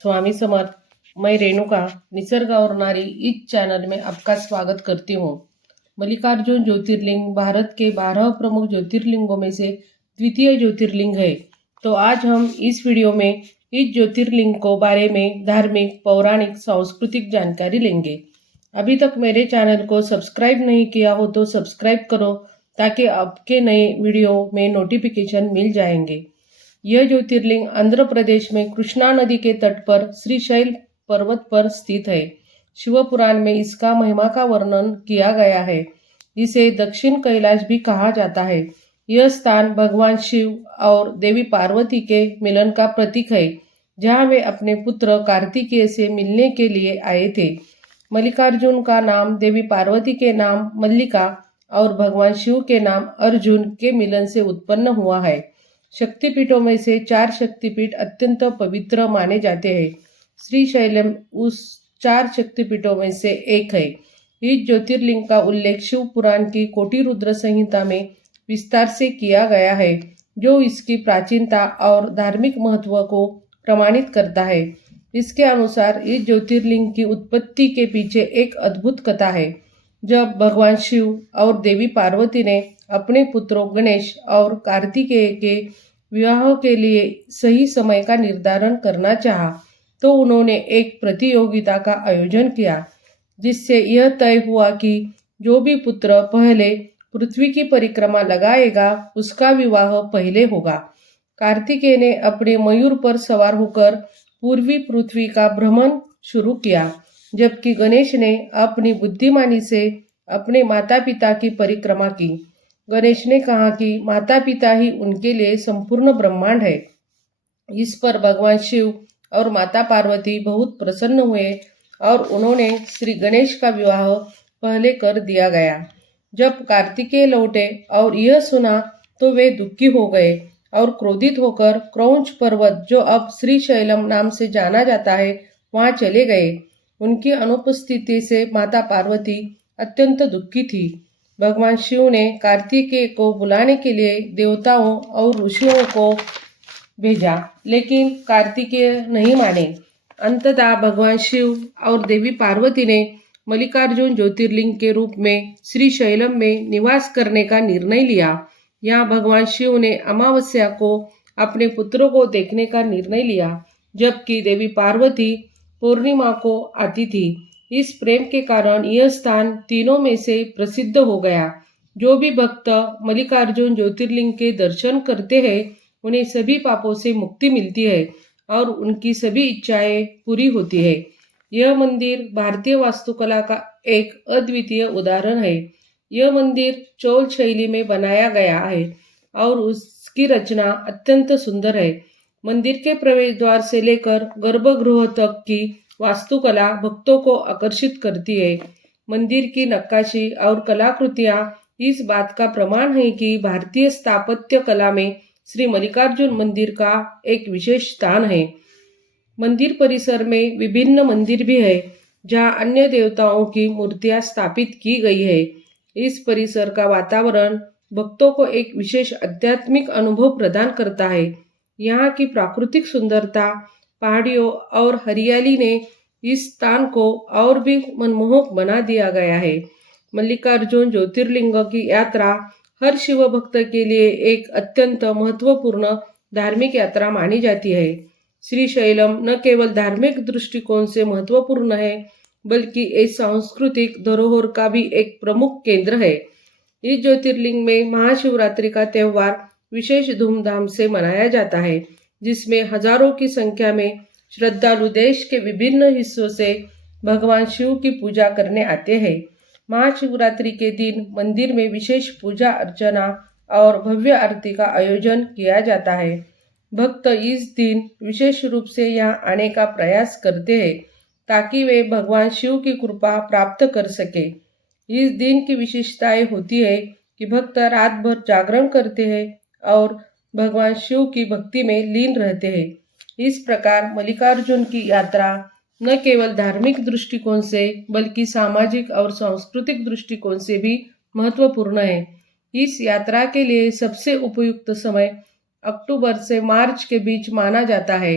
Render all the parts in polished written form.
स्वामी समर्थ। मैं रेणुका निसर्ग और नारी इस चैनल में आपका स्वागत करती हूँ। मल्लिकार्जुन ज्योतिर्लिंग भारत के 12 प्रमुख ज्योतिर्लिंगों में से द्वितीय ज्योतिर्लिंग है। तो आज हम इस वीडियो में इस ज्योतिर्लिंग को बारे में धार्मिक, पौराणिक, सांस्कृतिक जानकारी लेंगे। अभी तक मेरे चैनल को सब्सक्राइब नहीं किया हो तो सब्सक्राइब करो ताकि आपके नए वीडियो में नोटिफिकेशन मिल जाएंगे। यह ज्योतिर्लिंग आंध्र प्रदेश में कृष्णा नदी के तट पर श्रीशैल पर्वत पर स्थित है। शिवपुराण में इसका महिमा का वर्णन किया गया है। इसे दक्षिण कैलाश भी कहा जाता है। यह स्थान भगवान शिव और देवी पार्वती के मिलन का प्रतीक है, जहाँ वे अपने पुत्र कार्तिकेय से मिलने के लिए आए थे। मल्लिकार्जुन का नाम देवी पार्वती के नाम मल्लिका और भगवान शिव के नाम अर्जुन के मिलन से उत्पन्न हुआ है। शक्तिपीठों में से 4 शक्तिपीठ अत्यंत पवित्र माने जाते हैं। श्रीशैलम उस 4 शक्तिपीठों में से एक है। इस ज्योतिर्लिंग का उल्लेख शिव पुराण की कोटि रुद्र संहिता में विस्तार से किया गया है, जो इसकी प्राचीनता और धार्मिक महत्व को प्रमाणित करता है। इसके अनुसार इस ज्योतिर्लिंग की उत्पत्ति के पीछे एक अद्भुत कथा है। जब भगवान शिव और देवी पार्वती ने अपने पुत्रों गणेश और कार्तिकेय के विवाह के लिए सही समय का निर्धारण करना चाहा, तो उन्होंने एक प्रतियोगिता का आयोजन किया, जिससे यह तय हुआ कि जो भी पुत्र पहले पृथ्वी की परिक्रमा लगाएगा उसका विवाह पहले होगा। कार्तिकेय ने अपने मयूर पर सवार होकर पूर्वी पृथ्वी का भ्रमण शुरू किया, जबकि गणेश ने अपनी बुद्धिमानी से अपने माता पिता की परिक्रमा की। गणेश ने कहा कि माता पिता ही उनके लिए संपूर्ण ब्रह्मांड है। इस पर भगवान शिव और माता पार्वती बहुत प्रसन्न हुए और उन्होंने श्री गणेश का विवाह पहले कर दिया गया। जब कार्तिकेय लौटे और यह सुना तो वे दुखी हो गए और क्रोधित होकर क्रौंच पर्वत, जो अब श्रीशैलम नाम से जाना जाता है, वहां चले गए। उनकी अनुपस्थिति से माता पार्वती अत्यंत दुखी थी। भगवान शिव ने कार्तिकेय को बुलाने के लिए देवताओं और ऋषियों को भेजा, लेकिन कार्तिकेय नहीं माने। अंततः भगवान शिव और देवी पार्वती ने मल्लिकार्जुन ज्योतिर्लिंग के रूप में श्रीशैलम में निवास करने का निर्णय लिया। यहाँ भगवान शिव ने अमावस्या को अपने पुत्रों को देखने का निर्णय लिया, जबकि देवी पार्वती पूर्णिमा को आती थी। इस प्रेम के कारण यह स्थान तीनों में से प्रसिद्ध हो गया। जो भी भक्त मल्लिकार्जुन ज्योतिर्लिंग के दर्शन करते हैं, उन्हें सभी पापों से मुक्ति मिलती है और उनकी सभी इच्छाएं पूरी होती है। यह मंदिर भारतीय वास्तुकला का एक अद्वितीय उदाहरण है। यह मंदिर चोल शैली में बनाया गया है और उसकी रचना अत्यंत सुंदर है। मंदिर के प्रवेश द्वार से लेकर गर्भगृह तक की वास्तुकला भक्तों को आकर्षित करती है। मंदिर की नक्काशी और कलाकृतियां इस बात का प्रमाण है कि भारतीय स्थापत्य कला में श्री मल्लिकार्जुन मंदिर का एक विशेष स्थान है। मंदिर परिसर में विभिन्न मंदिर भी है, जहां अन्य देवताओं की मूर्तियां स्थापित की गई है। इस परिसर का वातावरण भक्तों को एक विशेष आध्यात्मिक अनुभव प्रदान करता है। यहाँ की प्राकृतिक सुंदरता, पहाड़ियों और हरियाली ने इस स्थान को और भी मनमोहक बना दिया गया है। मल्लिकार्जुन ज्योतिर्लिंग की यात्रा हर शिव भक्त के लिए एक अत्यंत महत्वपूर्ण धार्मिक यात्रा मानी जाती है। श्रीशैलम न केवल धार्मिक दृष्टिकोण से महत्वपूर्ण है, बल्कि एक सांस्कृतिक धरोहर का भी एक प्रमुख केंद्र है। इस ज्योतिर्लिंग में महाशिवरात्रि का त्यौहार विशेष धूमधाम से मनाया जाता है, जिसमें हजारों की संख्या में श्रद्धालु देश के विभिन्न हिस्सों से भगवान शिव की पूजा करने आते हैं। महाशिवरात्रि के दिन मंदिर में विशेष पूजा अर्चना और भव्य आरती का आयोजन किया जाता है। भक्त इस दिन विशेष रूप से यहाँ आने का प्रयास करते हैं ताकि वे भगवान शिव की कृपा प्राप्त कर सके। इस दिन की विशेषताएं होती है कि भक्त रात भर जागरण करते हैं और भगवान शिव की भक्ति में लीन रहते हैं। इस प्रकार मल्लिकार्जुन की यात्रा न केवल धार्मिक दृष्टिकोण से बल्कि सामाजिक और सांस्कृतिक दृष्टिकोण से भी महत्वपूर्ण है। इस यात्रा के लिए सबसे उपयुक्त समय अक्टूबर से मार्च के बीच माना जाता है।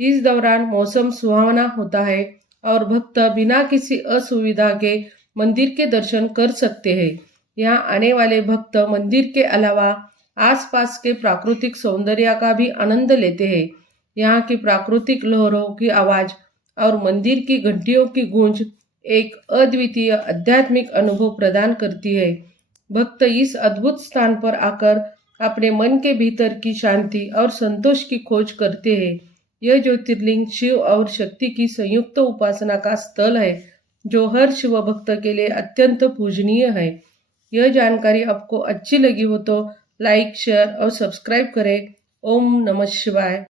इस दौरान मौसम सुहावना होता है और भक्त बिना किसी असुविधा के मंदिर के दर्शन कर सकते हैं। यहाँ आने वाले भक्त मंदिर के अलावा आसपास के प्राकृतिक सौंदर्य का भी आनंद लेते हैं। यहाँ की प्राकृतिक लहरों की आवाज और मंदिर की घंटियों की गूंज एक अद्वितीय आध्यात्मिक अनुभव प्रदान करती है। भक्त इस अद्भुत स्थान पर आकर अपने मन के भीतर की शांति और संतोष की खोज करते हैं। यह ज्योतिर्लिंग शिव और शक्ति की संयुक्त उपासना का स्थल है, जो हर शिव भक्त के लिए अत्यंत पूजनीय है। यह जानकारी आपको अच्छी लगी हो तो लाइक, शेयर और सब्सक्राइब करें। ओम नमः शिवाय।